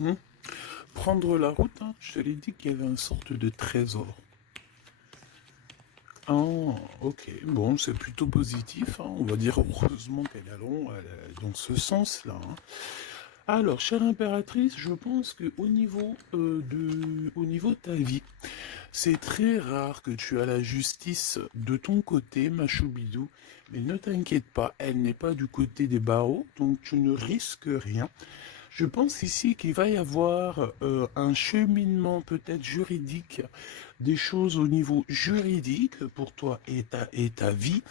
Hmm. Prendre la route, hein, je te l'ai dit qu'il y avait une sorte de trésor. Ah, ok, bon, c'est plutôt positif, hein. On va dire heureusement qu'elle allons dans ce sens-là, hein. Alors, chère impératrice, je pense que au niveau de ta vie, c'est très rare que tu as la justice de ton côté, ma choubidou, mais ne t'inquiète pas, elle n'est pas du côté des barreaux, donc tu ne risques rien. Je pense ici qu'il va y avoir un cheminement peut-être juridique, des choses au niveau juridique pour toi et ta vie,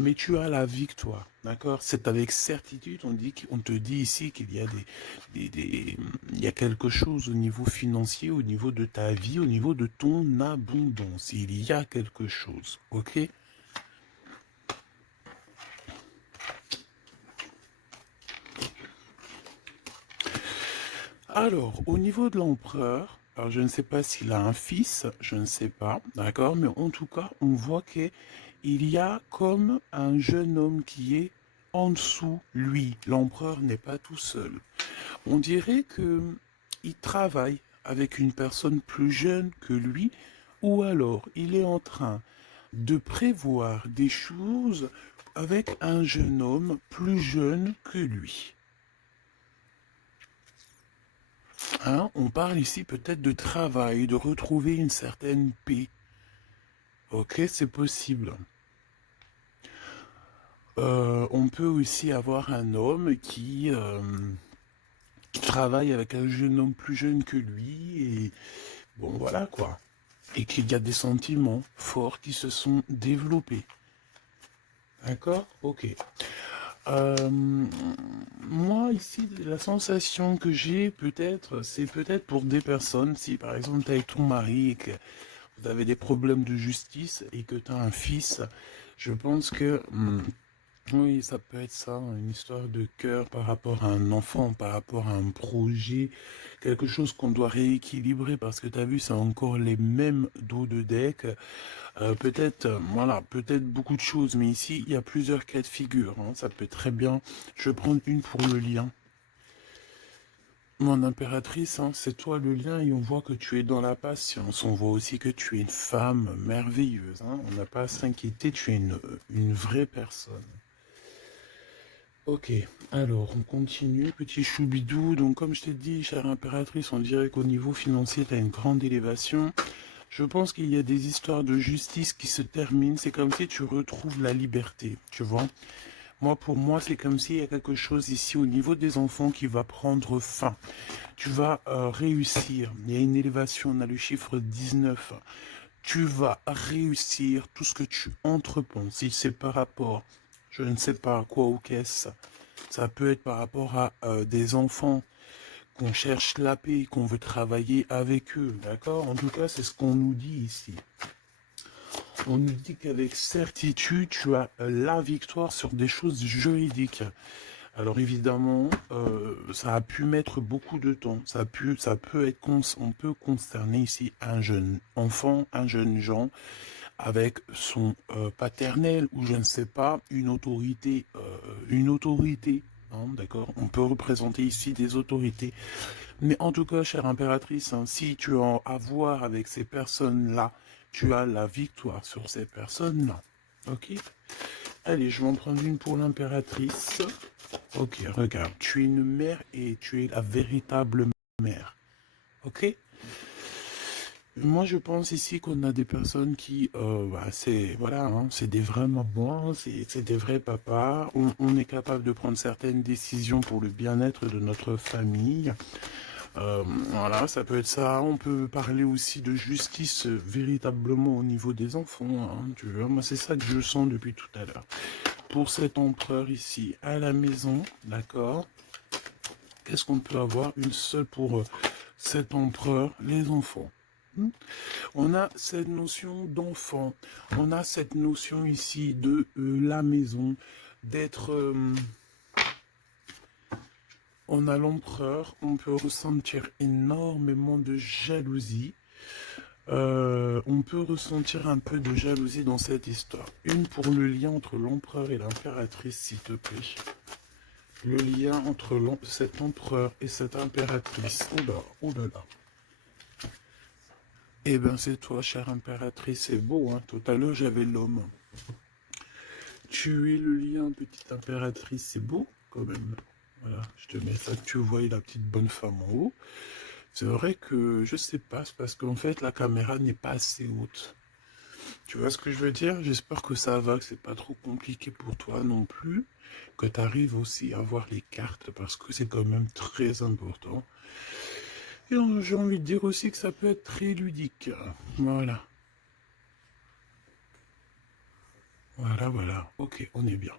mais tu as la victoire, d'accord? C'est avec certitude, on te dit ici qu'il y a il y a quelque chose au niveau financier, au niveau de ta vie, au niveau de ton abondance. Il y a quelque chose, ok? Alors, au niveau de l'empereur, alors je ne sais pas s'il a un fils, je ne sais pas, d'accord, mais en tout cas, on voit qu'il y a comme un jeune homme qui est en dessous, lui. L'empereur n'est pas tout seul. On dirait que il travaille avec une personne plus jeune que lui, ou alors il est en train de prévoir des choses avec un jeune homme plus jeune que lui. Hein, on parle ici peut-être de travail, de retrouver une certaine paix. Ok, c'est possible. On peut aussi avoir un homme qui travaille avec un jeune homme plus jeune que lui et bon voilà quoi. Et qu'il y a des sentiments forts qui se sont développés. D'accord? Ok. Euh, moi ici, la sensation que j'ai peut-être, c'est peut-être pour des personnes, si par exemple tu es avec ton mari et que vous avez des problèmes de justice et que tu as un fils, je pense que oui, ça peut être ça, une histoire de cœur par rapport à un enfant, par rapport à un projet, quelque chose qu'on doit rééquilibrer parce que tu as vu, c'est encore les mêmes dos de deck. Peut-être, voilà, peut-être beaucoup de choses, mais ici, il y a plusieurs cas de figure, hein. Ça peut très bien. Je vais prendre une pour le lien. Mon impératrice, hein, c'est toi le lien et on voit que tu es dans la patience. On voit aussi que tu es une femme merveilleuse, hein. On n'a pas à s'inquiéter, tu es une vraie personne. Ok, alors on continue, petit choubidou. Donc comme je t'ai dit, chère impératrice, on dirait qu'au niveau financier, tu as une grande élévation. Je pense qu'il y a des histoires de justice qui se terminent. C'est comme si tu retrouves la liberté, tu vois. Moi, pour moi, c'est comme s'il y a quelque chose ici au niveau des enfants qui va prendre fin. Tu vas réussir. Il y a une élévation, on a le chiffre 19. Tu vas réussir tout ce que tu entreprends. Si c'est par rapport, je ne sais pas à quoi ou qu'est-ce, ça peut être par rapport à des enfants qu'on cherche la paix, qu'on veut travailler avec eux, d'accord? En tout cas, c'est ce qu'on nous dit ici. On nous dit qu'avec certitude, tu as la victoire sur des choses juridiques. Alors évidemment, ça a pu mettre beaucoup de temps. Ça peut être, on peut concerner ici un jeune enfant, un jeune Jean, avec son paternel ou je ne sais pas, une autorité. Hein, d'accord? On peut représenter ici des autorités. Mais en tout cas, chère impératrice, hein, si tu as à voir avec ces personnes-là, tu as la victoire sur ces personnes-là. Ok? Allez, je vais en prendre une pour l'impératrice. Ok, regarde, tu es une mère et tu es la véritable mère. Ok? Moi, je pense ici qu'on a des personnes qui, c'est, voilà, hein, c'est des vrais mamans, c'est des vrais papas. On est capable de prendre certaines décisions pour le bien-être de notre famille. Voilà, ça peut être ça. On peut parler aussi de justice véritablement au niveau des enfants, hein, tu vois. Moi, c'est ça que je sens depuis tout à l'heure. Pour cet empereur ici à la maison, d'accord? Qu'est-ce qu'on peut avoir? Une seule pour cet empereur, les enfants. Hmm. On a cette notion d'enfant. On a cette notion ici de la maison, d'être... on a l'empereur, on peut ressentir énormément de jalousie. On peut ressentir un peu de jalousie dans cette histoire. Une pour le lien entre l'empereur et l'impératrice, s'il te plaît. le lien entre cet empereur et cette impératrice. Oula, oulala. Eh ben c'est toi, chère impératrice, c'est beau, hein. Tout à l'heure j'avais l'homme. Tu es le lien, petite impératrice, c'est beau quand même. Voilà, je te mets ça, tu vois la petite bonne femme en haut. C'est vrai que je sais pas, c'est parce qu'en fait la caméra n'est pas assez haute. Tu vois ce que je veux dire? J'espère que ça va, que c'est pas trop compliqué pour toi non plus, que tu arrives aussi à voir les cartes parce que c'est quand même très important. Et j'ai envie de dire aussi que ça peut être très ludique. Voilà. Voilà, voilà. Ok, on est bien.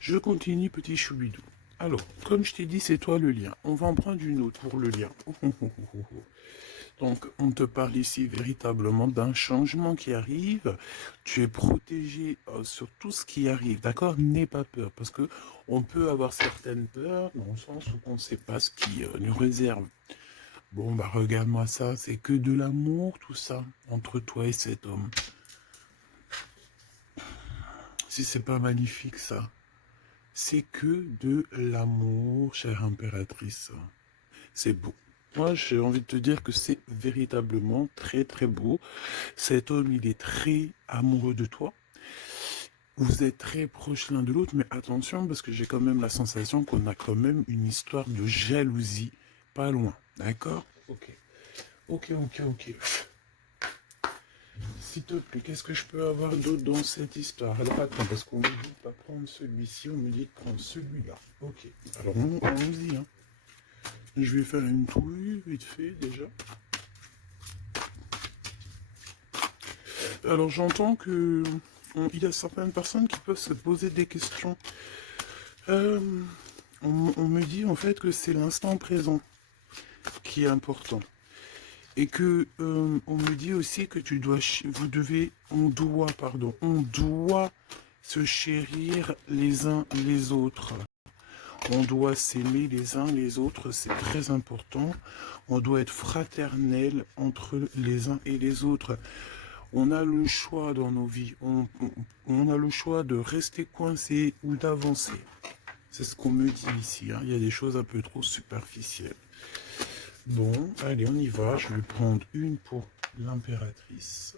Je continue, petit choubidou. Alors, comme je t'ai dit, c'est toi le lien. On va en prendre une autre pour le lien. Donc, on te parle ici véritablement d'un changement qui arrive. Tu es protégé sur tout ce qui arrive, d'accord? N'aie pas peur, parce que on peut avoir certaines peurs dans le sens où on ne sait pas ce qui nous réserve. Bon, bah regarde-moi ça, c'est que de l'amour, tout ça, entre toi et cet homme. Si c'est pas magnifique, ça. C'est que de l'amour, chère impératrice. C'est beau. Moi, j'ai envie de te dire que c'est véritablement très très beau. Cet homme, il est très amoureux de toi. Vous êtes très proches l'un de l'autre, mais attention, parce que j'ai quand même la sensation qu'on a quand même une histoire de jalousie. Pas loin, d'accord? Ok. Ok, ok, ok. S'il te plaît, qu'est-ce que je peux avoir d'autre dans cette histoire? Alors attends, parce qu'on me dit de pas prendre celui-ci, on me dit de prendre celui-là. Ok, alors allons-y. Hein. Je vais faire une trouille vite fait déjà. Alors j'entends que il y a certaines personnes qui peuvent se poser des questions. Euh, on me dit en fait que c'est l'instant présent qui est important. Et que on me dit aussi que on doit se chérir les uns les autres. On doit s'aimer les uns les autres, c'est très important. On doit être fraternel entre les uns et les autres. On a le choix dans nos vies. On a le choix de rester coincé ou d'avancer. C'est ce qu'on me dit ici. Hein. Il y a des choses un peu trop superficielles. Bon, allez, on y va. Je vais prendre une pour l'impératrice.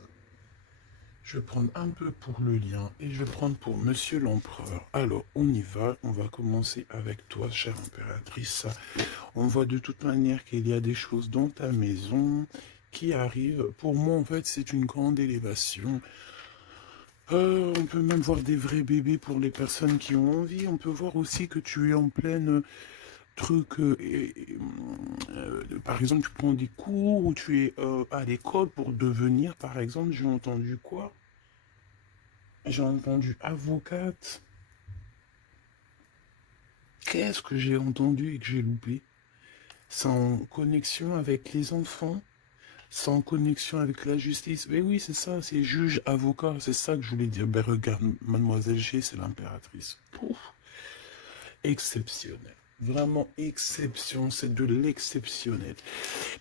Je vais prendre un peu pour le lien et je vais prendre pour Monsieur l'Empereur. Alors, on y va. On va commencer avec toi, chère impératrice. On voit de toute manière qu'il y a des choses dans ta maison qui arrivent. Pour moi, en fait, c'est une grande élévation. On peut même voir des vrais bébés pour les personnes qui ont envie. On peut voir aussi que tu es en pleine truc. Par exemple, tu prends des cours ou tu es à l'école pour devenir, par exemple, j'ai entendu quoi? J'ai entendu avocate. Qu'est-ce que j'ai entendu et que j'ai loupé? C'est en connexion avec les enfants? Sans connexion avec la justice. Mais oui, c'est ça, c'est juge, avocat, c'est ça que je voulais dire. Ben regarde, mademoiselle G, c'est l'impératrice. Pouf, exceptionnel. Vraiment exception, c'est de l'exceptionnel.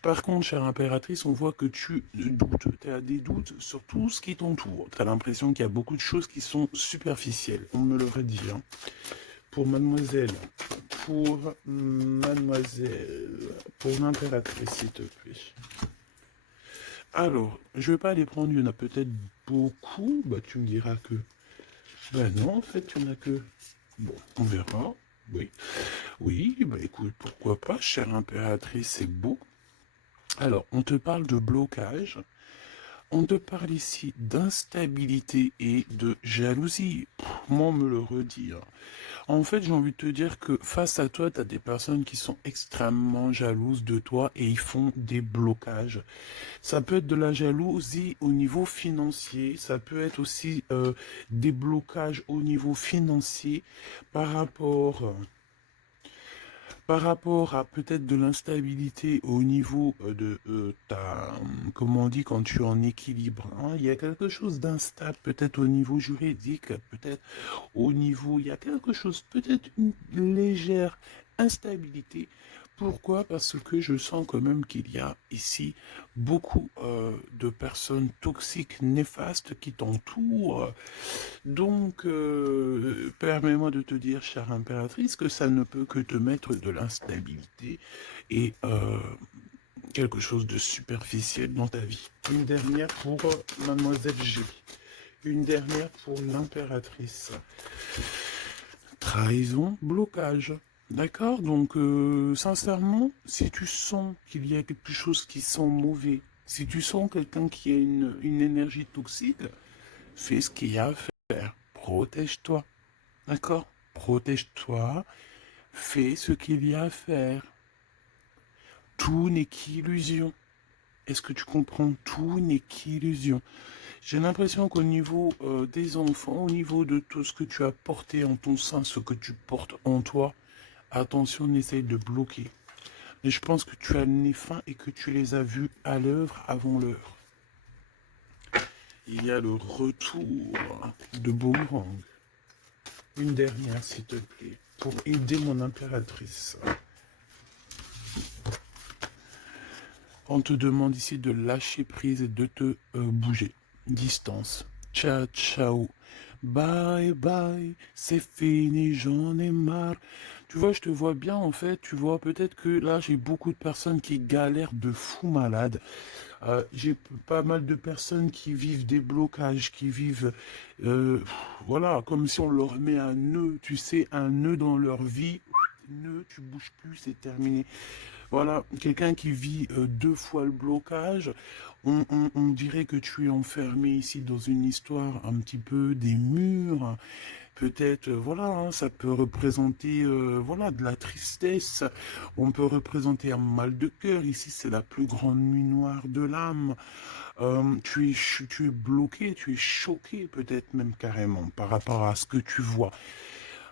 Par contre, chère impératrice, on voit que tu doutes. Tu as des doutes sur tout ce qui t'entoure. Tu as l'impression qu'il y a beaucoup de choses qui sont superficielles. On me l'aurait dit. Hein. Pour mademoiselle, pour l'impératrice, s'il te plaît. Alors, je vais pas les prendre, il y en a peut-être beaucoup. Bah, tu me diras que... Ben non, en fait, il n'y en a que... Bon, on verra. Oui. Oui, bah écoute, pourquoi pas, chère impératrice, c'est beau. Alors, on te parle de blocage. On te parle ici d'instabilité et de jalousie. Moi, on me le redit. Hein. En fait, j'ai envie de te dire que face à toi, tu as des personnes qui sont extrêmement jalouses de toi et ils font des blocages. Ça peut être de la jalousie au niveau financier, ça peut être aussi des blocages au niveau financier par rapport, par rapport à peut-être de l'instabilité au niveau de ta, comment on dit, quand tu es en équilibre. Hein, il y a quelque chose d'instable, peut-être au niveau juridique, peut-être au niveau, il y a quelque chose, peut-être une légère instabilité Pourquoi? Parce que je sens quand même qu'il y a ici beaucoup de personnes toxiques, néfastes qui t'entourent. Donc, permets-moi de te dire, chère impératrice, que ça ne peut que te mettre de l'instabilité et quelque chose de superficiel dans ta vie. Une dernière pour Mademoiselle G. Une dernière pour l'impératrice. Trahison, blocage. D'accord? Donc, sincèrement, si tu sens qu'il y a quelque chose qui sent mauvais, si tu sens quelqu'un qui a une énergie toxique, fais ce qu'il y a à faire. Protège-toi. D'accord? Protège-toi. Fais ce qu'il y a à faire. Tout n'est qu'illusion. Est-ce que tu comprends? Tout n'est qu'illusion. J'ai l'impression qu'au niveau des enfants, au niveau de tout ce que tu as porté en ton sein, ce que tu portes en toi, attention, on essaye de bloquer. Mais je pense que tu as le nez fin et que tu les as vus à l'œuvre avant l'heure. Il y a le retour de Boomerang. Une dernière, s'il te plaît, pour aider mon impératrice. On te demande ici de lâcher prise et de te bouger. Distance. Ciao, ciao. Bye, bye. C'est fini, j'en ai marre. Tu vois, je te vois bien en fait. Tu vois, peut-être que là, j'ai beaucoup de personnes qui galèrent de fou malade. J'ai pas mal de personnes qui vivent des blocages, qui vivent, voilà, comme si on leur met un nœud, tu sais, un nœud dans leur vie. Nœud, tu bouges plus, c'est terminé. Voilà, quelqu'un qui vit deux fois le blocage, on dirait que tu es enfermé ici dans une histoire un petit peu des murs. Peut-être, voilà, hein, ça peut représenter, voilà, de la tristesse. On peut représenter un mal de cœur. Ici, c'est la plus grande nuit noire de l'âme. Tu es bloqué, tu es choqué, peut-être même carrément, par rapport à ce que tu vois.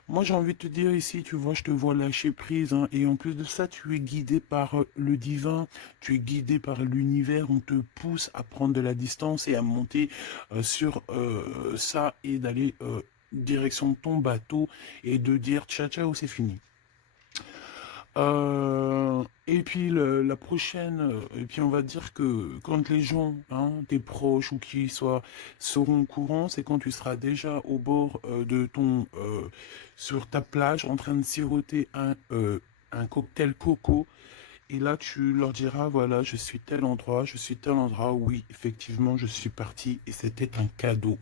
Moi, j'ai envie de te dire ici, tu vois, je te vois lâcher prise, hein, et en plus de ça, tu es guidé par le divin, tu es guidé par l'univers, on te pousse à prendre de la distance et à monter sur ça et d'aller direction ton bateau et de dire ciao ciao, c'est fini. Et puis la prochaine, et puis on va dire que quand les gens, hein, tes proches ou qui soient, seront au courant, c'est quand tu seras déjà au bord de sur ta plage en train de siroter un cocktail coco. Et là, tu leur diras, voilà, je suis tel endroit, je suis tel endroit. Oui, effectivement, je suis parti et c'était un cadeau.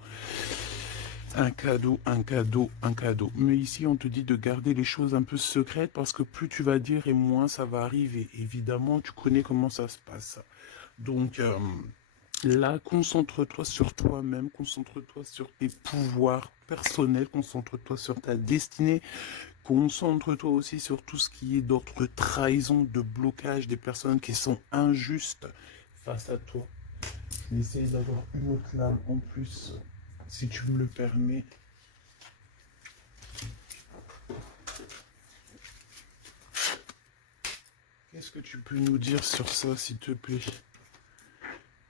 Un cadeau, un cadeau, un cadeau. Mais ici, on te dit de garder les choses un peu secrètes parce que plus tu vas dire et moins ça va arriver. Évidemment, tu connais comment ça se passe. Donc, là, concentre-toi sur toi-même, concentre-toi sur tes pouvoirs personnels, concentre-toi sur ta destinée, concentre-toi aussi sur tout ce qui est d'ordre trahison, de blocage, des personnes qui sont injustes face à toi. Essaye d'avoir une autre lame en plus, si tu me le permets. Qu'est-ce que tu peux nous dire sur ça, s'il te plaît?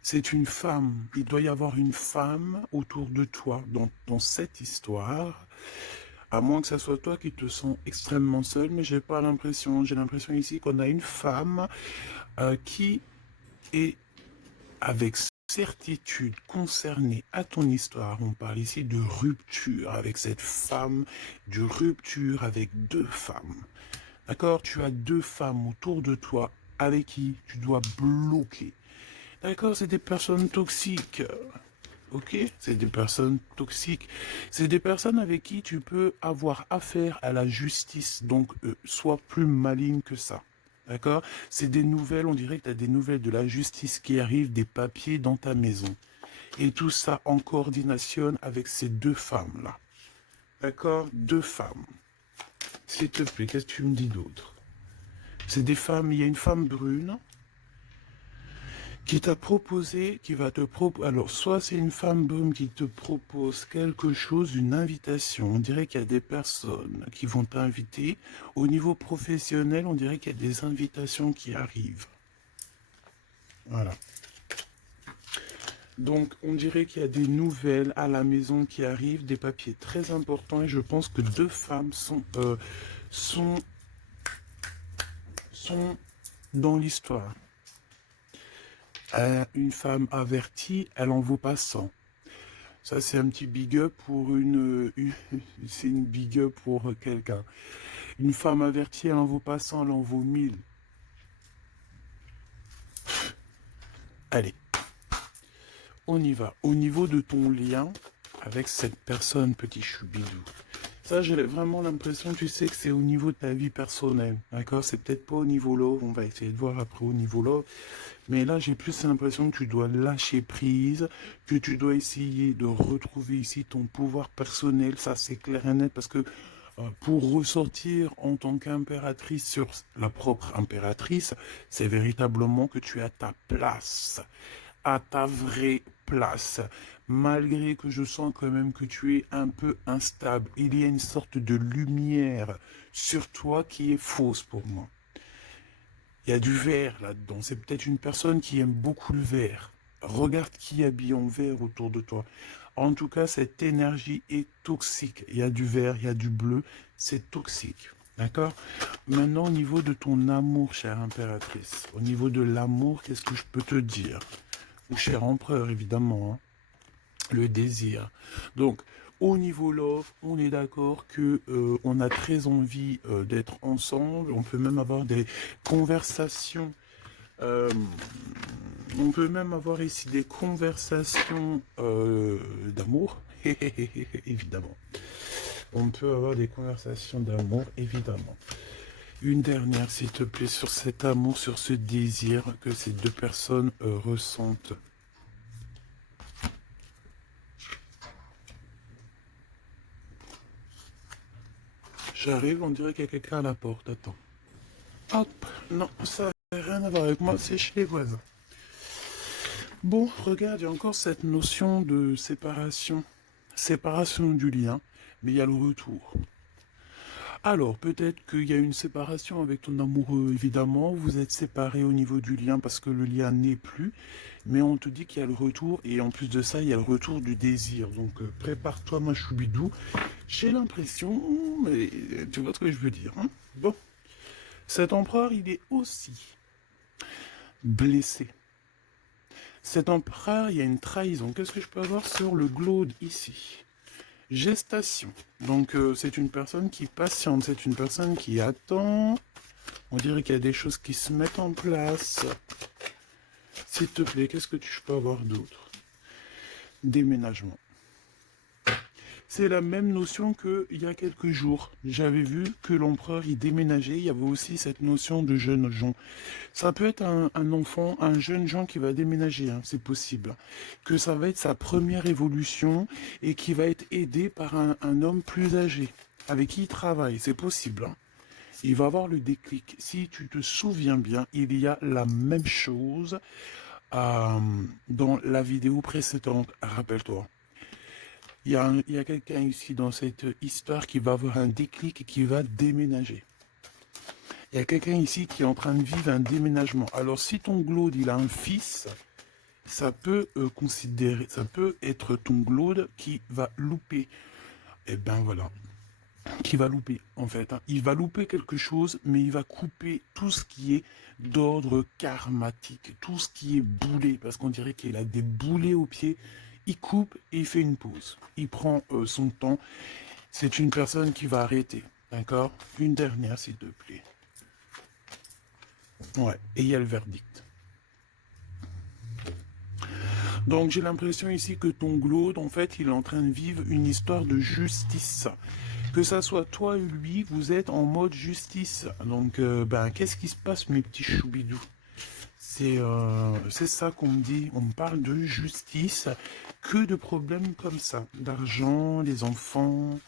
C'est une femme. Il doit y avoir une femme autour de toi dans cette histoire. À moins que ce soit toi qui te sens extrêmement seul, mais j'ai pas l'impression. J'ai l'impression ici qu'on a une femme qui est avec certitude concernée à ton histoire. On parle ici de rupture avec cette femme, de rupture avec deux femmes. D'accord? Tu as deux femmes autour de toi avec qui tu dois bloquer. D'accord? C'est des personnes toxiques. Ok? C'est des personnes toxiques. C'est des personnes avec qui tu peux avoir affaire à la justice. Donc, sois plus maligne que ça. D'accord? C'est des nouvelles, on dirait que tu as des nouvelles de la justice qui arrivent, des papiers dans ta maison. Et tout ça en coordination avec ces deux femmes-là. D'accord? Deux femmes. S'il te plaît, qu'est-ce que tu me dis d'autre? C'est des femmes, il y a une femme brune qui t'a proposé, qui va te proposer, alors soit c'est une femme brune qui te propose quelque chose, une invitation, on dirait qu'il y a des personnes qui vont t'inviter, au niveau professionnel, on dirait qu'il y a des invitations qui arrivent. Voilà. Donc, on dirait qu'il y a des nouvelles à la maison qui arrivent, des papiers très importants, et je pense que deux femmes sont sont dans l'histoire. Une femme avertie, elle en vaut pas 100. Ça, c'est un petit big up pour c'est une big up pour quelqu'un. Une femme avertie, elle en vaut pas 100, elle en vaut 1000. Allez, on y va. Au niveau de ton lien avec cette personne, petit choubidou. Ça, j'ai vraiment l'impression, tu sais, que c'est au niveau de ta vie personnelle. D'accord? C'est peut-être pas au niveau love. On va essayer de voir après au niveau love. Mais là, j'ai plus l'impression que tu dois lâcher prise, que tu dois essayer de retrouver ici ton pouvoir personnel. Ça, c'est clair et net parce que pour ressortir en tant qu'impératrice sur la propre impératrice, c'est véritablement que tu as ta place, à ta vraie place. Malgré que je sens quand même que tu es un peu instable, il y a une sorte de lumière sur toi qui est fausse pour moi. Il y a du vert là-dedans. C'est peut-être une personne qui aime beaucoup le vert. Regarde qui habille en vert autour de toi. En tout cas, cette énergie est toxique. Il y a du vert, il y a du bleu. C'est toxique. D'accord? Maintenant, au niveau de ton amour, chère impératrice, au niveau de l'amour, qu'est-ce que je peux te dire? Ou cher empereur, évidemment, hein, le désir. Donc, au niveau love, on est d'accord que on a très envie d'être ensemble. On peut même avoir des conversations. euh, on peut même avoir ici des conversations d'amour, évidemment. On peut avoir des conversations d'amour, évidemment. Une dernière, s'il te plaît, sur cet amour, sur ce désir que ces deux personnes ressentent. J'arrive, on dirait qu'il y a quelqu'un à la porte. Attends. Hop, non, ça n'a rien à voir avec moi, c'est chez les voisins. Bon, regarde, il y a encore cette notion de séparation. Séparation du lien, mais il y a le retour. Alors, peut-être qu'il y a une séparation avec ton amoureux, évidemment. Vous êtes séparés au niveau du lien parce que le lien n'est plus. Mais on te dit qu'il y a le retour. Et en plus de ça, il y a le retour du désir. Donc, prépare-toi, ma choubidou. J'ai l'impression, mais tu vois ce que je veux dire, hein? Bon, cet empereur, il est aussi blessé. Cet empereur, il y a une trahison. Qu'est-ce que je peux avoir sur le glaude ici? Gestation. Donc, c'est une personne qui patiente, c'est une personne qui attend. On dirait qu'il y a des choses qui se mettent en place. S'il te plaît, qu'est-ce que tu peux avoir d'autre? Déménagement. C'est la même notion qu'il y a quelques jours. J'avais vu que l'empereur y déménageait. Il y avait aussi cette notion de jeunes gens. Ça peut être un enfant, un jeune gens qui va déménager, hein, c'est possible. Que ça va être sa première évolution et qui va être aidé par un homme plus âgé, avec qui il travaille, c'est possible. Hein. Il va avoir le déclic. Si tu te souviens bien, il y a la même chose dans la vidéo précédente, rappelle-toi. Il y a quelqu'un ici dans cette histoire qui va avoir un déclic et qui va déménager. Il y a quelqu'un ici qui est en train de vivre un déménagement. Alors, si ton glaude, il a un fils, ça peut ça peut être ton glaude qui va louper. Eh ben voilà, qui va louper en fait. Hein. Il va louper quelque chose, mais il va couper tout ce qui est d'ordre karmatique, tout ce qui est boulé, parce qu'on dirait qu'il a des boulets aux pieds. Il coupe et il fait une pause. Il prend son temps. C'est une personne qui va arrêter. D'accord? Une dernière, s'il te plaît. Ouais, et il y a le verdict. Donc j'ai l'impression ici que ton glaude, en fait, il est en train de vivre une histoire de justice. Que ça soit toi et lui, vous êtes en mode justice. Donc, ben, qu'est-ce qui se passe, mes petits choubidous? C'est ça qu'on me dit. On me parle de justice. Que de problèmes comme ça. D'argent, des enfants.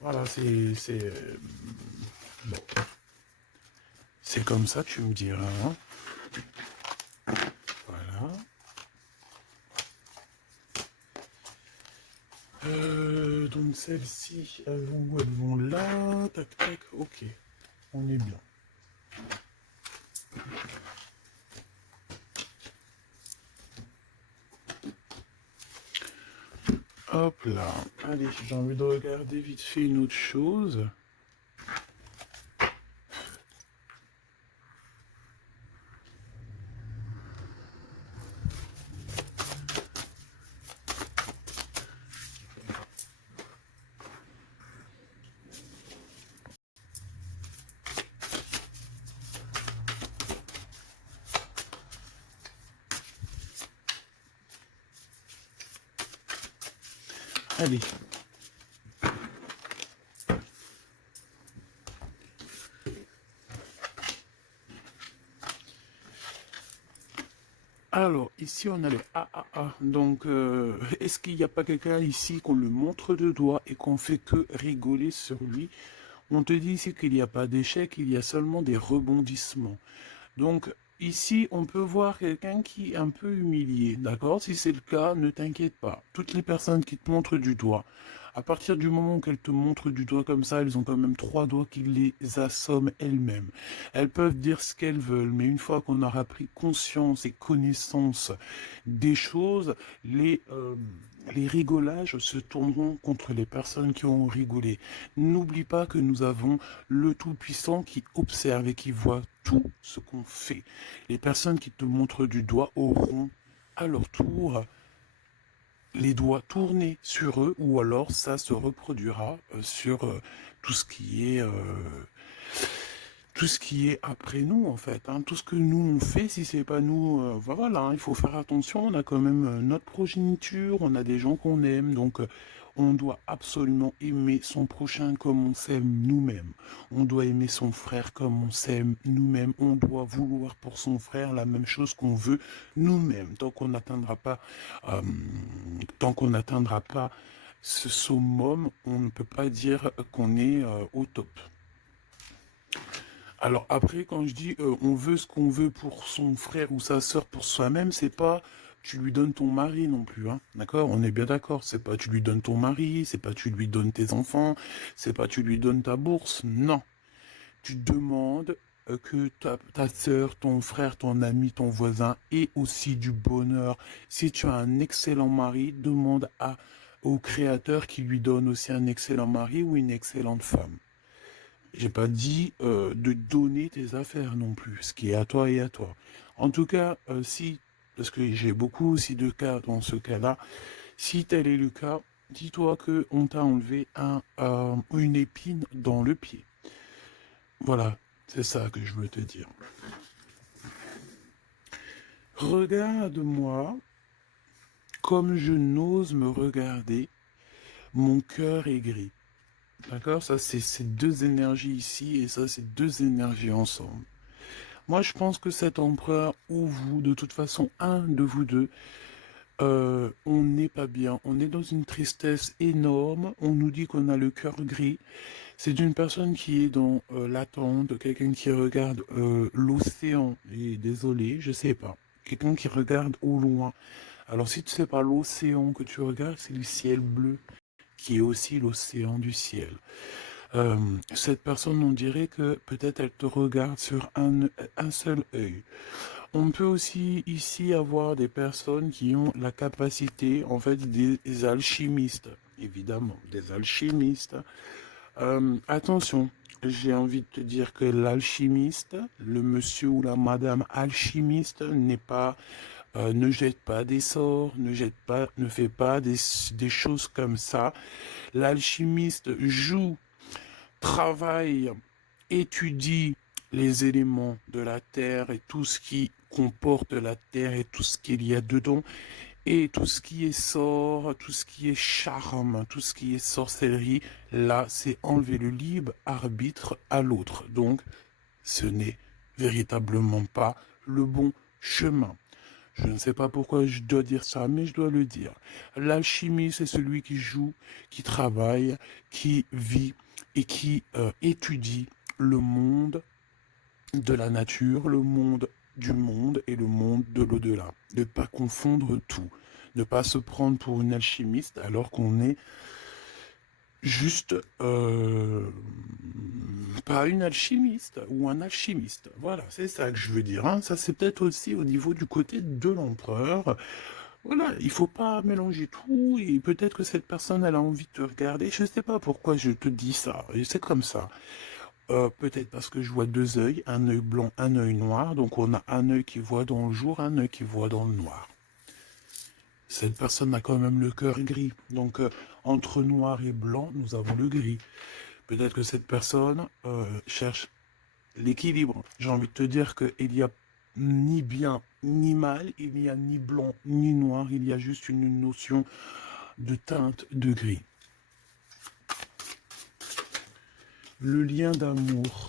Voilà, bon. C'est comme ça, tu me diras. Hein. Voilà. Donc celles-ci, elles vont où? Elles vont là. Tac, tac. Ok. On est bien. Hop là. Allez, j'ai envie de regarder vite fait une autre chose. Allez. Alors, ici, on a le AAA. Donc, est-ce qu'il n'y a pas quelqu'un ici qu'on le montre de doigt et qu'on fait que rigoler sur lui? On te dit ici qu'il n'y a pas d'échec, il y a seulement des rebondissements. Donc, ici, on peut voir quelqu'un qui est un peu humilié, d'accord? Si c'est le cas, ne t'inquiète pas. Toutes les personnes qui te montrent du doigt, à partir du moment qu'elles te montrent du doigt comme ça, elles ont quand même trois doigts qui les assomment elles-mêmes. Elles peuvent dire ce qu'elles veulent, mais une fois qu'on aura pris conscience et connaissance des choses, les rigolages se tourneront contre les personnes qui ont rigolé. N'oublie pas que nous avons le Tout-Puissant qui observe et qui voit tout ce qu'on fait. Les personnes qui te montrent du doigt auront à leur tour les doigts tournés sur eux, ou alors ça se reproduira sur tout ce qui est après nous en fait, hein. Tout ce que nous on fait, si c'est pas nous, voilà, hein, il faut faire attention. On a quand même notre progéniture, on a des gens qu'on aime, donc on doit absolument aimer son prochain comme on s'aime nous-mêmes. On doit aimer son frère comme on s'aime nous-mêmes. On doit vouloir pour son frère la même chose qu'on veut nous-mêmes. Euh, tant qu'on n'atteindra pas ce summum, on ne peut pas dire qu'on est au top. Alors après, quand je dis on veut ce qu'on veut pour son frère ou sa sœur pour soi-même, c'est pas tu lui donnes ton mari non plus, hein. D'accord? On est bien d'accord. C'est pas tu lui donnes ton mari, c'est pas tu lui donnes tes enfants, c'est pas tu lui donnes ta bourse. Non. Tu demandes que ta sœur, ton frère, ton ami, ton voisin ait aussi du bonheur. Si tu as un excellent mari, demande au créateur qui lui donne aussi un excellent mari ou une excellente femme. J'ai pas dit de donner tes affaires non plus, ce qui est à toi et à toi. En tout cas, si, parce que j'ai beaucoup aussi de cas dans ce cas-là, si tel est le cas, dis-toi que on t'a enlevé une épine dans le pied. Voilà, c'est ça que je veux te dire. Regarde-moi comme je n'ose me regarder, mon cœur est gris. D'accord? Ça, c'est ces deux énergies ici et ça, c'est deux énergies ensemble. Moi, je pense que cet empereur ou vous, de toute façon, un de vous deux, on n'est pas bien. On est dans une tristesse énorme. On nous dit qu'on a le cœur gris. C'est une personne qui est dans l'attente, quelqu'un qui regarde l'océan. Et désolé, je sais pas. Quelqu'un qui regarde au loin. Alors, si tu sais pas l'océan que tu regardes, c'est le ciel bleu, qui est aussi l'océan du ciel. Euh, cette personne, on dirait que peut-être elle te regarde sur un seul œil. On peut aussi ici avoir des personnes qui ont la capacité, en fait, des alchimistes, évidemment, des alchimistes. Attention, j'ai envie de te dire que l'alchimiste, le monsieur ou la madame alchimiste n'est pas, ne jette pas des sorts, ne fait pas des choses comme ça. L'alchimiste joue, travaille, étudie les éléments de la terre et tout ce qui comporte la terre et tout ce qu'il y a dedans et tout ce qui est sort, tout ce qui est charme, tout ce qui est sorcellerie, là c'est enlever le libre arbitre à l'autre. Donc ce n'est véritablement pas le bon chemin. Je ne sais pas pourquoi je dois dire ça, mais je dois le dire. L'alchimie, c'est celui qui joue, qui travaille, qui vit et qui étudie le monde de la nature, le monde du monde et le monde de l'au-delà. Ne pas confondre tout. Ne pas se prendre pour une alchimiste alors qu'on est juste pas une alchimiste ou un alchimiste. Voilà, c'est ça que je veux dire, hein. Ça, c'est peut-être aussi au niveau du côté de l'empereur. Voilà, il faut pas mélanger tout et peut-être que cette personne, elle a envie de te regarder. Je sais pas pourquoi je te dis ça. Et c'est comme ça. Peut-être parce que je vois deux œils, un œil blanc, un œil noir. Donc on a un œil qui voit dans le jour, un œil qui voit dans le noir. Cette personne a quand même le cœur gris. Donc entre noir et blanc, nous avons le gris. Peut-être que cette personne cherche l'équilibre. J'ai envie de te dire qu'il n'y a ni bien ni mal, il n'y a ni blanc ni noir, il y a juste une notion de teinte de gris. Le lien d'amour.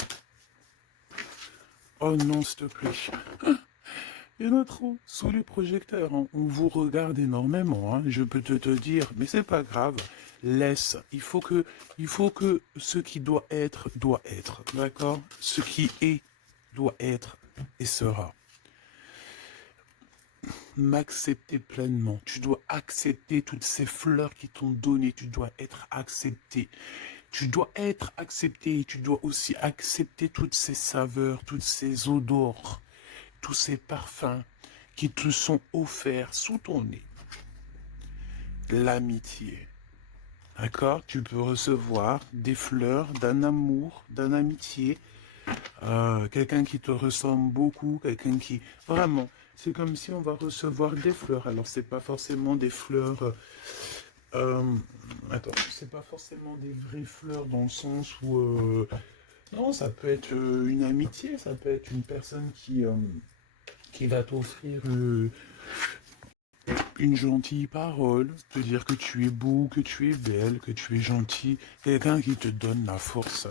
Oh non, s'il te plaît. Il y en a trop sous les projecteurs. Hein. On vous regarde énormément. Hein. Je peux te dire, mais c'est pas grave. Laisse. Il faut que ce qui doit être, d'accord? Ce qui est, doit être et sera. M'accepter pleinement. Tu dois accepter toutes ces fleurs qui t'ont donné. Tu dois être accepté. Tu dois être accepté. Tu dois aussi accepter toutes ces saveurs, toutes ces odeurs, tous ces parfums qui te sont offerts sous ton nez. L'amitié. D'accord? Tu peux recevoir des fleurs d'un amour, d'une amitié, quelqu'un qui te ressemble beaucoup, quelqu'un qui... Vraiment, c'est comme si on va recevoir des fleurs. Alors, c'est pas forcément des fleurs... attends, c'est pas forcément des vraies fleurs dans le sens où... non, ça peut être une amitié, ça peut être une personne qui va t'offrir une gentille parole, te dire que tu es beau, que tu es belle, que tu es gentil, quelqu'un qui te donne la force,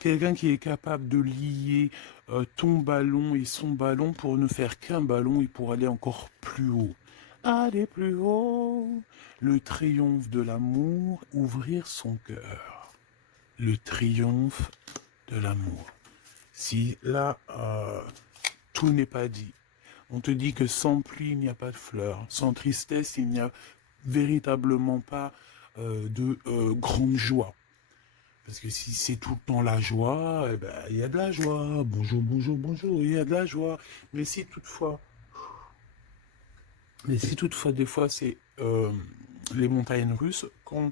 quelqu'un qui est capable de lier ton ballon et son ballon pour ne faire qu'un ballon et pour aller encore plus haut. Aller plus haut, le triomphe de l'amour, ouvrir son cœur, le triomphe de l'amour. Si là, tout n'est pas dit. On te dit que sans pluie, il n'y a pas de fleurs. Sans tristesse, il n'y a véritablement pas de grande joie. Parce que si c'est tout le temps la joie, eh ben, il y a de la joie. Bonjour, bonjour, bonjour, il y a de la joie. Mais si toutefois, des fois, c'est les montagnes russes, quand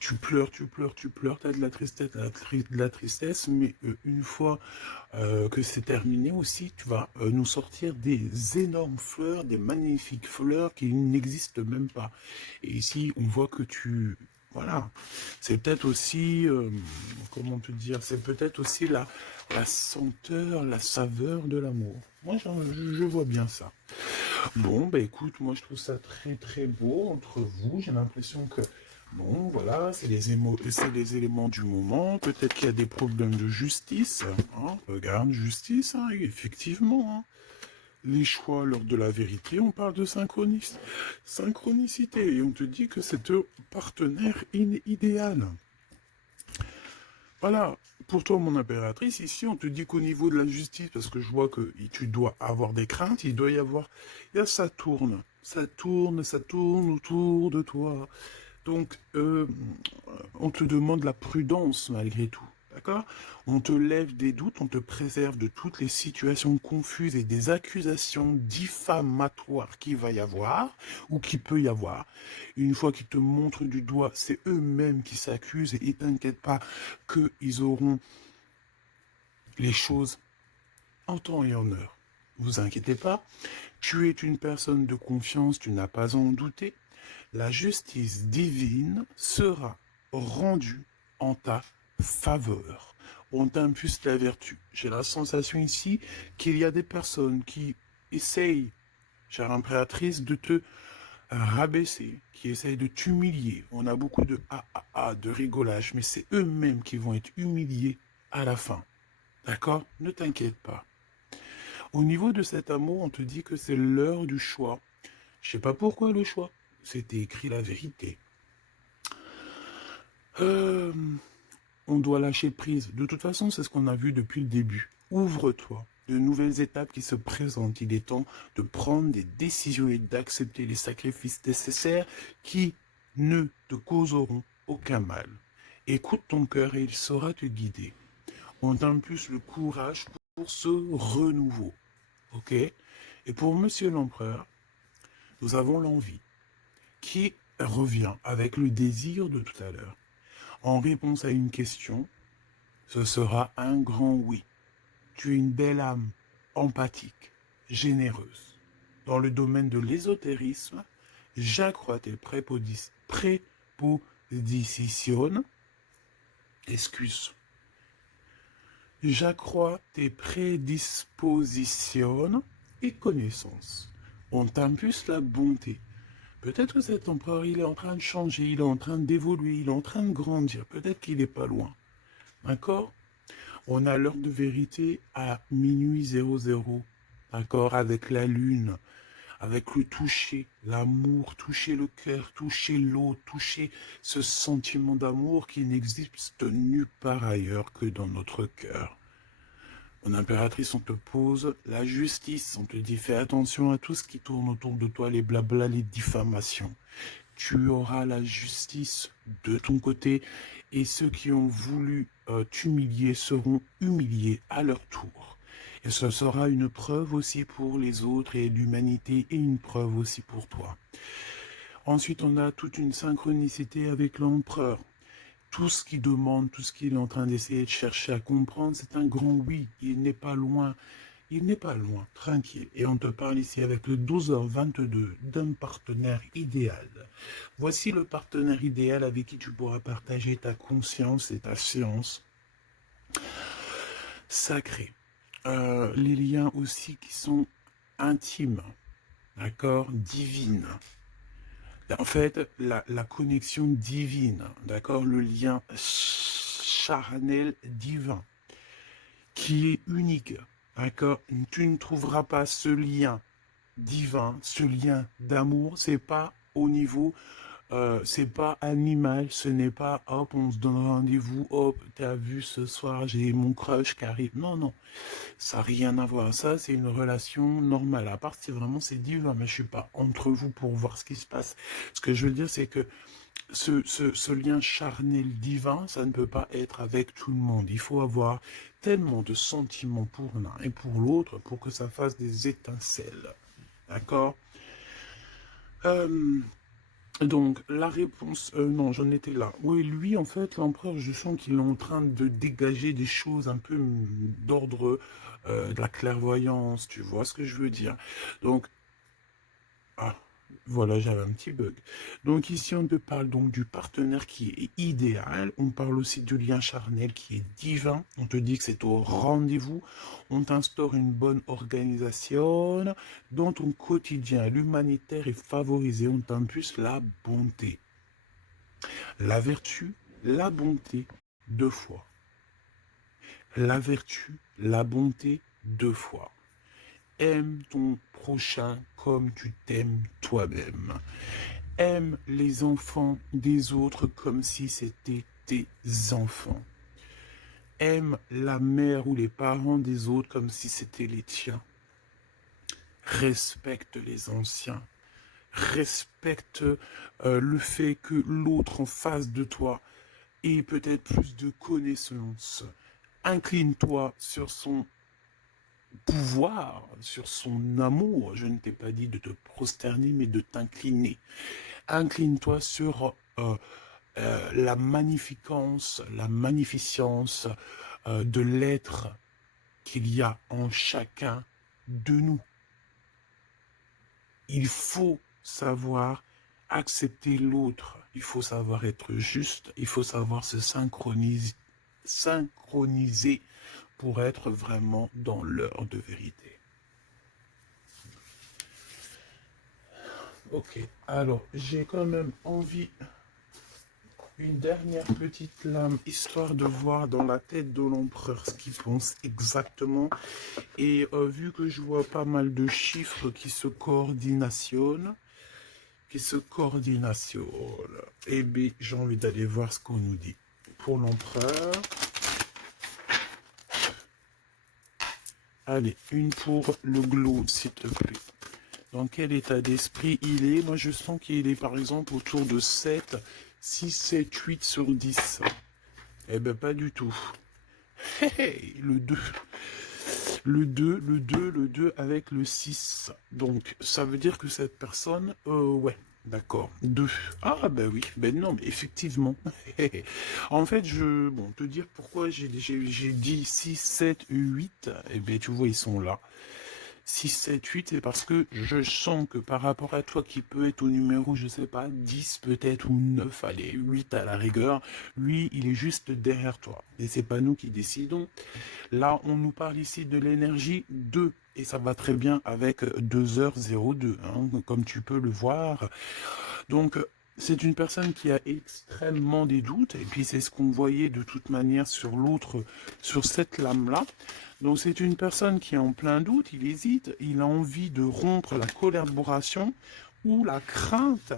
tu pleures, t'as de la tristesse, mais une fois que c'est terminé aussi, tu vas nous sortir des énormes fleurs, des magnifiques fleurs qui n'existent même pas. Et ici, on voit que voilà, c'est peut-être aussi, comment te dire, c'est peut-être aussi la senteur, la saveur de l'amour. Moi, je vois bien ça. Bon, bah écoute, moi je trouve ça très très beau entre vous. J'ai l'impression que, bon, voilà, c'est les éléments du moment. Peut-être qu'il y a des problèmes de justice. Hein. Regarde, justice, hein, effectivement. Hein. Les choix lors de la vérité, on parle de synchronicité. Et on te dit que c'est ton partenaire idéal. Voilà, pour toi, mon impératrice, ici, on te dit qu'au niveau de la justice, parce que je vois que tu dois avoir des craintes, il doit y avoir... ça tourne, ça tourne autour de toi. Donc, on te demande la prudence malgré tout. D'accord? On te lève des doutes, on te préserve de toutes les situations confuses et des accusations diffamatoires qu'il va y avoir ou qu'il peut y avoir. Une fois qu'ils te montrent du doigt, c'est eux-mêmes qui s'accusent et t'inquiète pas qu'ils auront les choses en temps et en heure. Vous inquiétez pas, tu es une personne de confiance, tu n'as pas à en douter. La justice divine sera rendue en ta faveur. On t'impulse la vertu. J'ai la sensation ici qu'il y a des personnes qui essayent, chère impératrice, de te rabaisser, qui essayent de t'humilier. On a beaucoup de de rigolage, mais c'est eux-mêmes qui vont être humiliés à la fin. D'accord? Ne t'inquiète pas. Au niveau de cet amour, on te dit que c'est l'heure du choix. Je sais pas pourquoi le choix. C'était écrit la vérité. On doit lâcher prise. De toute façon, c'est ce qu'on a vu depuis le début. Ouvre-toi. De nouvelles étapes qui se présentent. Il est temps de prendre des décisions et d'accepter les sacrifices nécessaires qui ne te causeront aucun mal. Écoute ton cœur et il saura te guider. On t'impulse le courage pour ce renouveau. Ok? Et pour Monsieur l'Empereur, nous avons l'envie qui revient avec le désir de tout à l'heure. En réponse à une question, ce sera un grand oui. Tu es une belle âme, empathique, généreuse. Dans le domaine de l'ésotérisme, j'accrois tes prépositions. Excuse. J'accrois tes prédispositions et connaissances. On t'impulse la bonté. Peut-être que cet empereur, il est en train de changer, il est en train d'évoluer, il est en train de grandir. Peut-être qu'il n'est pas loin. D'accord? On a l'heure de vérité à minuit 00. D'accord? Avec la lune, avec le toucher, l'amour, toucher le cœur, toucher l'autre, toucher ce sentiment d'amour qui n'existe nulle part ailleurs que dans notre cœur. Mon impératrice, on te pose la justice, on te dit fais attention à tout ce qui tourne autour de toi, les blabla, les diffamations. Tu auras la justice de ton côté et ceux qui ont voulu t'humilier seront humiliés à leur tour. Et ce sera une preuve aussi pour les autres et l'humanité et une preuve aussi pour toi. Ensuite, on a toute une synchronicité avec l'empereur. Tout ce qu'il demande, tout ce qu'il est en train d'essayer de chercher à comprendre, c'est un grand oui. Il n'est pas loin. Il n'est pas loin, tranquille. Et on te parle ici avec le 12h22 d'un partenaire idéal. Voici le partenaire idéal avec qui tu pourras partager ta conscience et ta science sacrée. Les liens aussi qui sont intimes, d'accord, divines. En fait, la connexion divine, d'accord, le lien charnel divin, qui est unique, d'accord. Tu ne trouveras pas ce lien divin, ce lien d'amour, c'est pas au niveau, c'est pas animal, ce n'est pas hop, on se donne rendez-vous, hop, t'as vu ce soir, j'ai mon crush qui arrive. Non, non, ça n'a rien à voir. Ça, c'est une relation normale. À part si vraiment c'est divin, mais je suis pas entre vous pour voir ce qui se passe. Ce que je veux dire, c'est que ce lien charnel divin, ça ne peut pas être avec tout le monde. Il faut avoir tellement de sentiments pour l'un et pour l'autre pour que ça fasse des étincelles. D'accord? Donc, la réponse... non, j'en étais là. Oui, lui, en fait, l'empereur, je sens qu'il est en train de dégager des choses un peu d'ordre de la clairvoyance, tu vois ce que je veux dire. Donc, ah, voilà, j'avais un petit bug. Donc ici, on te parle donc du partenaire qui est idéal. On parle aussi du lien charnel qui est divin. On te dit que c'est au rendez-vous. On t'instaure une bonne organisation. Dans ton quotidien, l'humanitaire est favorisé. On t'impulse la bonté. La vertu, la bonté, 2 fois. La vertu, la bonté, 2 fois. Aime ton prochain comme tu t'aimes toi-même. Aime les enfants des autres comme si c'était tes enfants. Aime la mère ou les parents des autres comme si c'était les tiens. Respecte les anciens. Respecte le fait que l'autre en face de toi ait peut-être plus de connaissances. Incline-toi sur son pouvoir, sur son amour. Je ne t'ai pas dit de te prosterner, mais de t'incliner. Incline-toi sur la magnificence, la magnificence de l'être qu'il y a en chacun de nous. Il faut savoir accepter l'autre, il faut savoir être juste, il faut savoir se synchroniser pour être vraiment dans l'heure de vérité. Ok, alors j'ai quand même envie, une dernière petite lame, histoire de voir dans la tête de l'empereur ce qu'il pense exactement. Et vu que je vois pas mal de chiffres qui se coordinationnent, eh bien j'ai envie d'aller voir ce qu'on nous dit. Pour l'empereur, allez, une pour le glow, s'il te plaît. Dans quel état d'esprit il est? Moi, je sens qu'il est, par exemple, autour de 7, 6, 7, 8 sur 10. Eh ben, pas du tout. Hey, le 2. Le 2 avec le 6. Donc, ça veut dire que cette personne... ouais, d'accord. 2. Ah, ben oui. Ben non, mais effectivement. En fait, bon, te dire pourquoi j'ai dit 6, 7, 8. Eh ben, tu vois, ils sont là. 6, 7, 8, c'est parce que je sens que par rapport à toi qui peut être au numéro, je sais pas, 10 peut-être ou 9, allez, 8 à la rigueur, lui, il est juste derrière toi. Et c'est pas nous qui décidons. Là, on nous parle ici de l'énergie 2. Et ça va très bien avec 2h02, hein, comme tu peux le voir. Donc, c'est une personne qui a extrêmement des doutes, et puis c'est ce qu'on voyait de toute manière sur l'autre, sur cette lame-là. Donc, c'est une personne qui est en plein doute, il hésite, il a envie de rompre la collaboration ou la crainte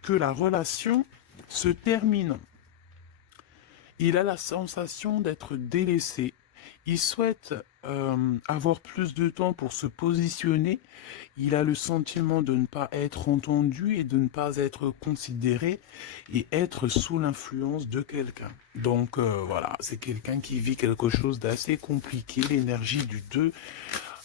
que la relation se termine. Il a la sensation d'être délaissé. Il souhaite avoir plus de temps pour se positionner. Il a le sentiment de ne pas être entendu et de ne pas être considéré et être sous l'influence de quelqu'un. Donc voilà, c'est quelqu'un qui vit quelque chose d'assez compliqué. L'énergie du 2,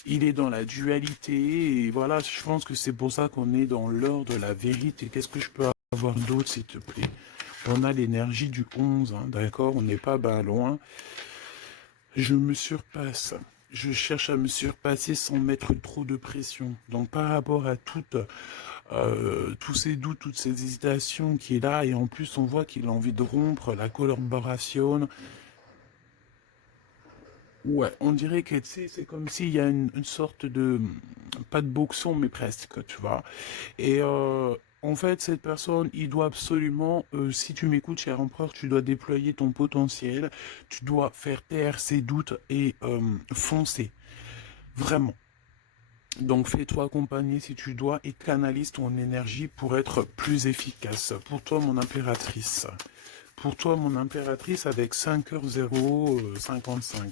il est dans la dualité. Et voilà, je pense que c'est pour ça qu'on est dans l'heure de la vérité. Qu'est-ce que je peux avoir d'autre, s'il te plaît? On a l'énergie du 11, hein, d'accord? On n'est pas ben loin. Je me surpasse. Je cherche à me surpasser sans mettre trop de pression. Donc par rapport à tous ces doutes, toutes ces hésitations qui est là, et en plus on voit qu'il a envie de rompre la collaboration. Ouais, on dirait que c'est comme s'il y a une sorte de, pas de boxon, mais presque, tu vois. Et en fait, cette personne, il doit absolument, si tu m'écoutes, cher empereur, tu dois déployer ton potentiel, tu dois faire taire ses doutes et foncer, vraiment. Donc fais-toi accompagner si tu dois et canalise ton énergie pour être plus efficace. Pour toi, mon impératrice. Pour toi, mon impératrice, avec 5h055.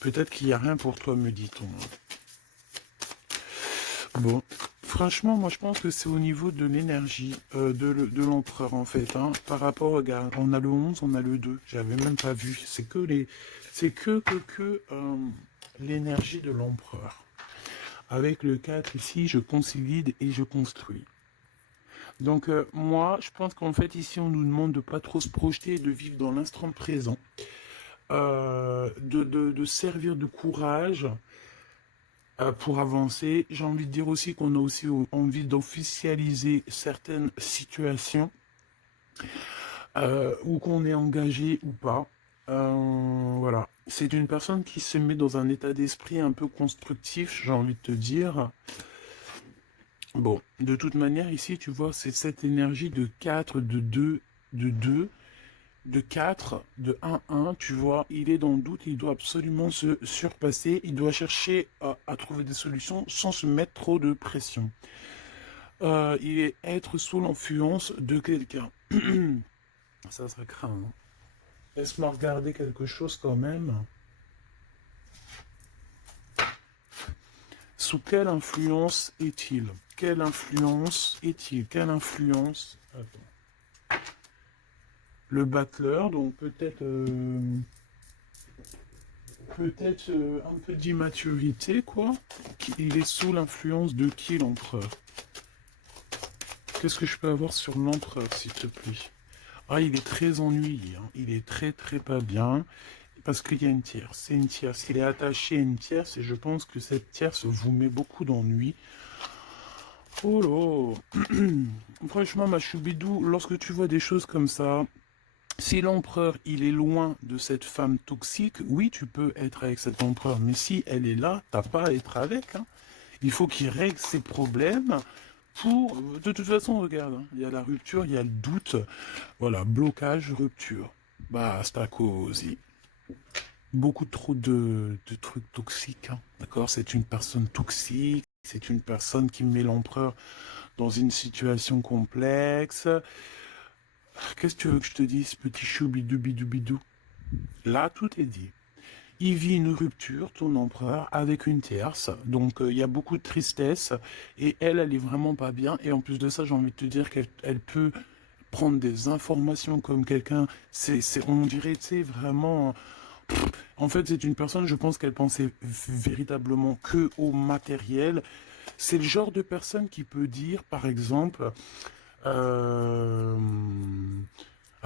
Peut-être qu'il n'y a rien pour toi, me dit-on. Bon, franchement, moi je pense que c'est au niveau de l'énergie de l'empereur en fait. Hein. Par rapport, regarde, on a le 11, on a le 2. J'avais même pas vu. C'est que l'énergie de l'empereur. Avec le 4 ici, je consolide et je construis. Donc moi, je pense qu'en fait ici, on nous demande de pas trop se projeter et de vivre dans l'instant présent. De servir de courage pour avancer. J'ai envie de dire aussi qu'on a aussi envie d'officialiser certaines situations ou qu'on est engagé ou pas. Voilà. C'est une personne qui se met dans un état d'esprit un peu constructif, j'ai envie de te dire. Bon, de toute manière, ici, tu vois, c'est cette énergie de 4, de 2, de 4, de 1, tu vois, il est dans le doute, il doit absolument se surpasser, il doit chercher à trouver des solutions sans se mettre trop de pression. Il est être sous l'influence de quelqu'un. Ça craint. Hein. Laisse-moi regarder quelque chose quand même. Sous quelle influence est-il? Quelle influence est-il? Quelle influence? Attends. Le battleur, donc peut-être un peu d'immaturité, quoi. Il est sous l'influence de qui, l'empereur? Qu'est-ce que je peux avoir sur l'empereur, s'il te plaît? Ah, il est très ennuyé, hein. Il est très très pas bien, parce qu'il y a une tierce. C'est une tierce. Il est attaché à une tierce, et je pense que cette tierce vous met beaucoup d'ennui. Oh là. Franchement, ma choubidou, lorsque tu vois des choses comme ça, si l'empereur, il est loin de cette femme toxique, oui, tu peux être avec cet empereur, mais si elle est là, t'as pas à être avec. Hein. Il faut qu'il règle ses problèmes pour... De toute façon, regarde, hein, il y a la rupture, il y a le doute. Voilà, blocage, rupture. Basta così. Beaucoup trop de trucs toxiques, hein, d'accord? C'est une personne toxique, c'est une personne qui met l'empereur dans une situation complexe. Qu'est-ce que tu veux que je te dise, petit chou bidou bidou bidou? Là, tout est dit. Il vit une rupture, ton empereur, avec une tierce. Donc, il y a beaucoup de tristesse. Et elle est vraiment pas bien. Et en plus de ça, j'ai envie de te dire qu'elle peut prendre des informations comme quelqu'un. On dirait, tu sais, vraiment. En fait, c'est une personne, je pense qu'elle pensait véritablement que au matériel. C'est le genre de personne qui peut dire, par exemple, euh,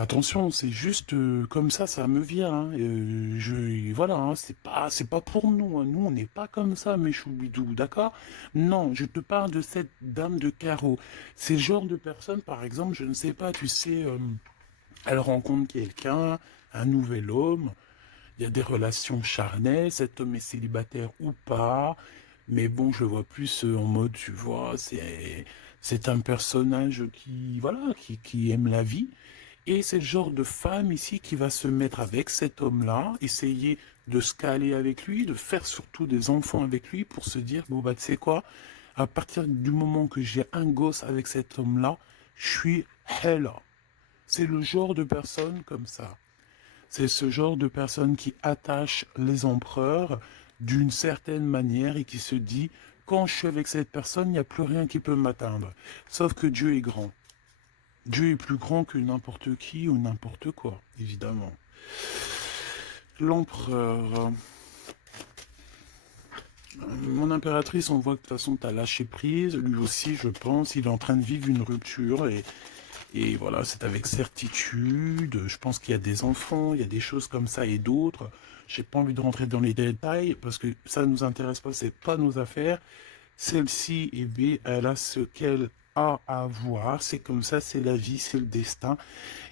Attention, c'est juste comme ça me vient. Hein. Voilà, hein, c'est pas pour nous. Hein. Nous, on n'est pas comme ça, mes choubidous, d'accord? Non, je te parle de cette dame de carreau. C'est le genre de personne, par exemple, je ne sais pas, tu sais, elle rencontre quelqu'un, un nouvel homme, il y a des relations charnelles, cet homme est célibataire ou pas, mais bon, je le vois plus en mode, tu vois, c'est un personnage qui, voilà, qui aime la vie. Et c'est le genre de femme ici qui va se mettre avec cet homme-là, essayer de se caler avec lui, de faire surtout des enfants avec lui pour se dire, bon bah tu sais quoi, à partir du moment que j'ai un gosse avec cet homme-là, je suis hella. C'est le genre de personne comme ça. C'est ce genre de personne qui attache les empereurs d'une certaine manière et qui se dit, quand je suis avec cette personne, il n'y a plus rien qui peut m'atteindre. Sauf que Dieu est grand. Dieu est plus grand que n'importe qui ou n'importe quoi, évidemment. L'empereur. Mon impératrice, on voit que de toute façon, tu as lâché prise. Lui aussi, je pense, il est en train de vivre une rupture. Et voilà, c'est avec certitude. Je pense qu'il y a des enfants, il y a des choses comme ça et d'autres. J'ai pas envie de rentrer dans les détails parce que ça ne nous intéresse pas, c'est pas nos affaires. Celle-ci, eh bien, elle a ce qu'elle a à voir. C'est comme ça, c'est la vie, c'est le destin.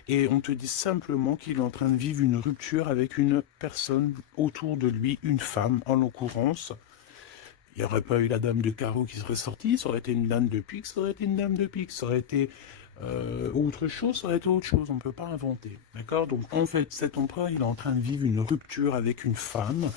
Et on te dit simplement qu'il est en train de vivre une rupture avec une personne autour de lui, une femme en l'occurrence. Il n'y aurait pas eu la dame de carreau qui serait sortie, ça aurait été une dame de pique, ça aurait été une dame de pique, ça aurait été autre chose, ça aurait été autre chose, on ne peut pas inventer. D'accord? Donc en fait, cet empereur, il est en train de vivre une rupture avec une femme.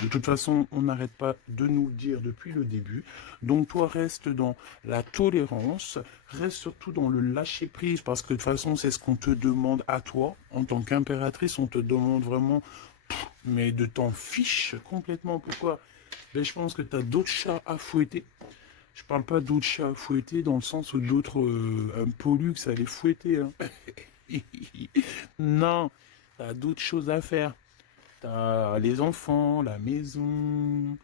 De toute façon, on n'arrête pas de nous le dire depuis le début. Donc toi, reste dans la tolérance, reste surtout dans le lâcher-prise, parce que de toute façon, c'est ce qu'on te demande à toi. En tant qu'impératrice, on te demande vraiment, mais de t'en fiche complètement. Pourquoi? Ben, je pense que tu as d'autres chats à fouetter. Je parle pas d'autres chats à fouetter dans le sens où d'autres pollux à les fouetter. Hein. Non, tu as d'autres choses à faire. Tu as les enfants, la maison,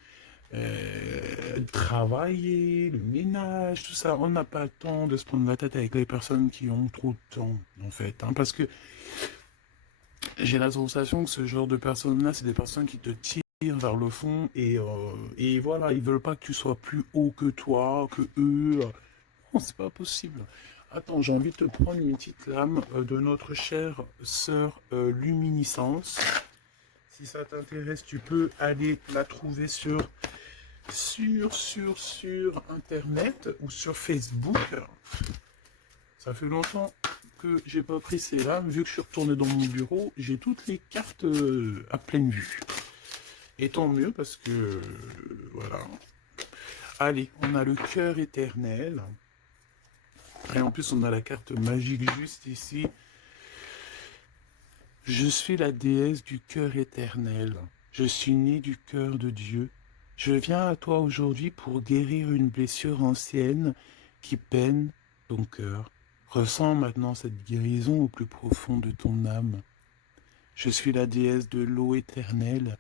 travailler, le ménage, tout ça. On n'a pas le temps de se prendre la tête avec les personnes qui ont trop de temps, en fait. Hein, parce que j'ai la sensation que ce genre de personnes-là, c'est des personnes qui te tirent vers le fond et voilà, ils veulent pas que tu sois plus haut que toi, que eux. Non, c'est pas possible. Attends, j'ai envie de te prendre une petite lame de notre chère sœur Luminiscence. Si ça t'intéresse, tu peux aller la trouver sur Internet ou sur Facebook. Ça fait longtemps que j'ai pas pris ces lames. Vu que je suis retourné dans mon bureau, j'ai toutes les cartes à pleine vue. Et tant mieux parce que, voilà. Allez, on a le cœur éternel. Et en plus, on a la carte magique juste ici. Je suis la déesse du cœur éternel. Je suis née du cœur de Dieu. Je viens à toi aujourd'hui pour guérir une blessure ancienne qui peine ton cœur. Ressens maintenant cette guérison au plus profond de ton âme. Je suis la déesse de l'eau éternelle.